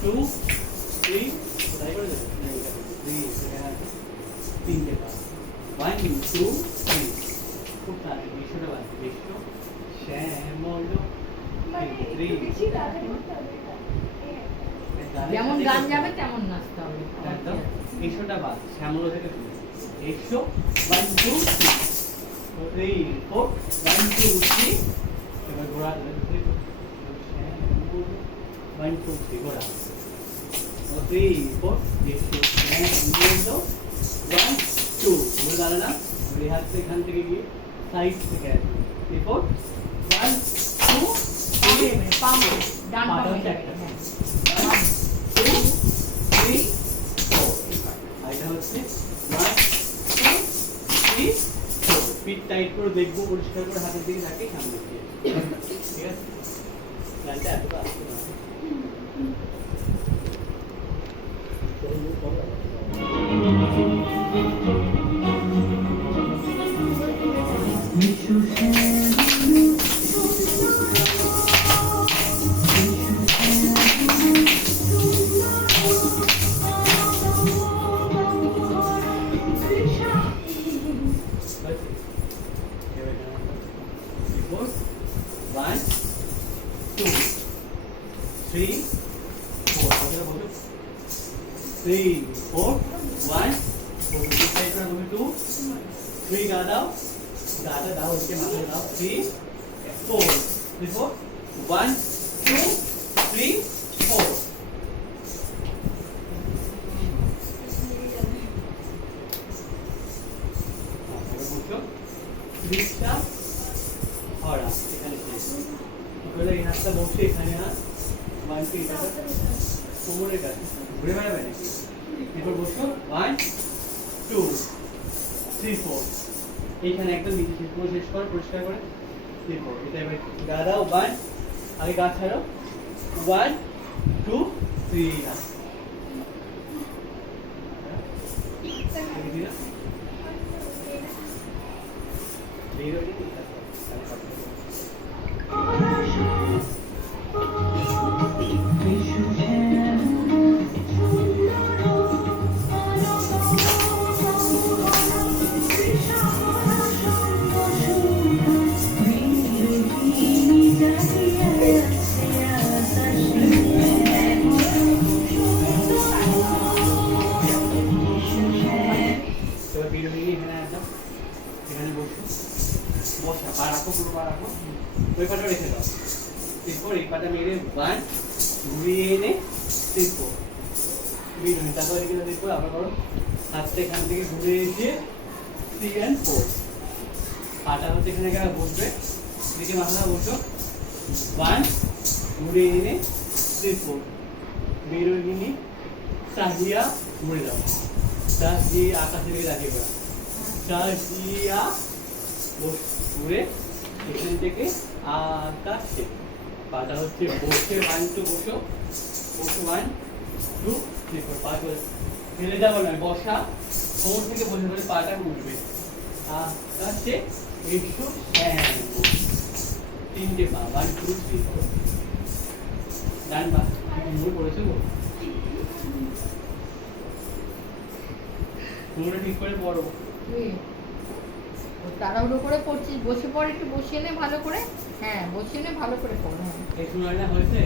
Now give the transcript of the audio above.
Two three কোথায় করে দেবো থ্রি তিনটে পা ওয়ান টু থ্রি খুব তাড়াতাড়ি বিশ্বটা বাদ বিশ্ব শ্যামল থ্রি যেমন গান যাবে তেমন নাচতে হবে একদম এসোটা বাদ শ্যামল থেকে শুরু এসো one two three four one two three এবার ঘোরা থ্রি ওয়ান টু থ্রি ঘোরা থ্রি ফোর এসো শ্যামল ওয়ান টু ঘুরে দাঁড়ালাম এই হাত থেকে এখান থেকে গিয়ে সাইড থেকে আসবে three four one two three পামে ডান পাটা পামে হচ্ছে যাবে একটা। হ্যাঁ 1 2 3 4 আর এটা হচ্ছে 1 2 3 4 পিট টাইট করে দেখবো পরিষ্কার করে হাতের দিকে থাকে সামনে দিকে ঠিক আছে গানটা এতটা আসছে না One, two, three, four. Three, four. One, two, three. Gada dao. इसके माथे दाओ. Three, four. Three, four. One, two, three, four. রিক্সা হরা এখানে এবারে এই হাতটা বসে এখানে হাত ওয়ানটি এটা কোমরের কাছে ঘুরে বেড়াবে নাকি এবার বসো 1 2 3 4 এইখানে একদম নিচে শেষ করো পরিষ্কার করে 3 4 এটা এবার গা দাও 1 আগে গা ছাড়ো 1 2 3 না বসা পা রাখো পুরো পা রাখো ওই পাটা রেখে দাও এরপর এই পাটা মেরে 1 ঘুরিয়ে এনে দেখো বিরোধী তারপর এখানে দেখো আবার করো হাতটা এখান থেকে ঘুরে এসে 3 and 4 পাটা হচ্ছে এখানে এখানে বসবে দিকে মাথা বসো 1 ঘুরে এনে 3 4 বিরোধী সাজিয়া ঘুরে দাও সাজিয়ে আকাশের দিকে তাকিয়ে পড়া সাজিয়া ঘুরে এখান থেকে আকাশে পাটা হচ্ছে বসে 1 2 বসো বসো 1 2 3 4 পা করে ফেলে যাবো না বসা কোমর থেকে বসে বসে পাটা উঠবে আকাশে এসো তিনটে পা 1 2 3 4 ডান পা মুড়ে পড়েছে গো মুড়ে ঠিক করে পড়ো তাড়াহুড়ো করে পড়ছিস বসে পড় একটু বসিয়ে নে ভালো করে হ্যাঁ বসিয়ে নে ভালো করে পড় হ্যাঁ এই শোনাটা হয়েছে